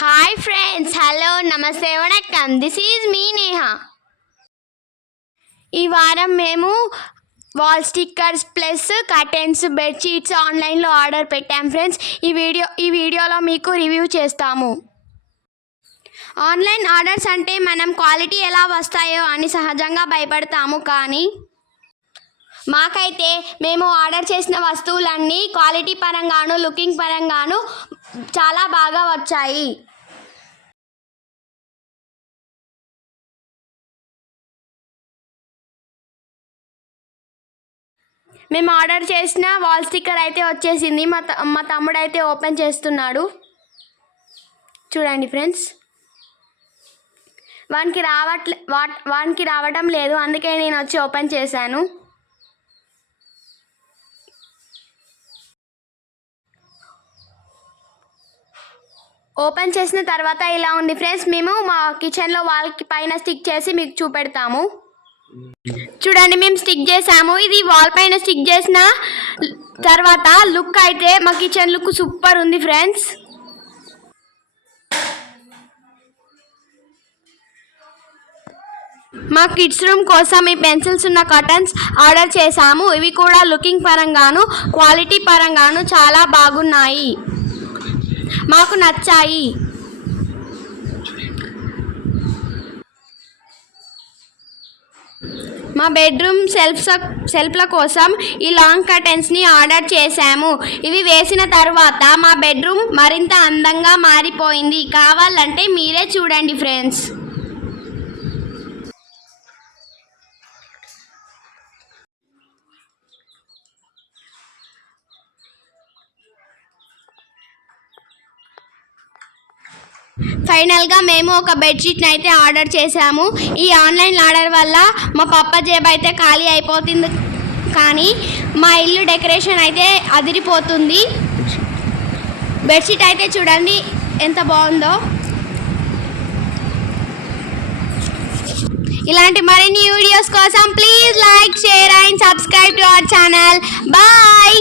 Hi friends, hello, నమస్తే, vanakkam. This is మీ నేహ. ఈ వారం మేము wall stickers plus curtains, bedsheets ఆన్లైన్లో ఆర్డర్ పెట్టాం ఫ్రెండ్స్. ఈ వీడియోలో మీకు రివ్యూ చేస్తాము. ఆన్లైన్ ఆర్డర్స్ అంటే మనం క్వాలిటీ ఎలా వస్తాయో అని సహజంగా భయపడతాము, కానీ మాకైతే మేము ఆర్డర్ చేసిన వస్తువులన్నీ క్వాలిటీ పరంగాను లుకింగ్ పరంగాను చాలా బాగా వచ్చాయి. మేము ఆర్డర్ చేసిన వాల్ స్టిక్కర్ అయితే వచ్చేసింది. మా తమ్ముడు అయితే ఓపెన్ చేస్తున్నాడు. చూడండి ఫ్రెండ్స్, వానికి రావడం లేదు, అందుకే నేను వచ్చి ఓపెన్ చేశాను. ఓపెన్ చేసిన తర్వాత ఇలా ఉంది ఫ్రెండ్స్. మేము మా కిచెన్లో వాల్కి పైన స్టిక్ చేసి మీకు చూపెడతాము. చూడండి, మేము స్టిక్ చేసాము. ఇది వాల్ పైన స్టిక్ చేసిన తర్వాత లుక్ అయితే మా కిచెన్ లుక్ సూపర్ ఉంది ఫ్రెండ్స్. మా కిడ్స్ రూమ్ కోసం ఈ పెన్సిల్స్ ఉన్న కర్టన్స్ ఆర్డర్ చేసాము. ఇవి కూడా లుకింగ్ పరంగాను క్వాలిటీ పరంగాను చాలా బాగున్నాయి, మాకు నచ్చాయి. మా బెడ్రూమ్ సెల్ఫ్ల కోసం ఈ లాంగ్ కర్టెన్స్ని ఆర్డర్ చేశాము. ఇవి వేసిన తర్వాత మా బెడ్రూమ్ మరింత అందంగా మారిపోయింది. కావాలంటే మీరే చూడండి ఫ్రెండ్స్. ఫైనల్గా మేము ఒక బెడ్షీట్ని అయితే ఆర్డర్ చేసాము. ఈ ఆన్లైన్ ఆర్డర్ వల్ల మా పప్ప జేబు అయితే ఖాళీ అయిపోతుంది, కానీ మా ఇల్లు డెకరేషన్ అయితే అదిరిపోతుంది. బెడ్షీట్ అయితే చూడండి ఎంత బాగుందో. ఇలాంటి మరిన్ని వీడియోస్ కోసం please like, share and subscribe to our channel. Bye.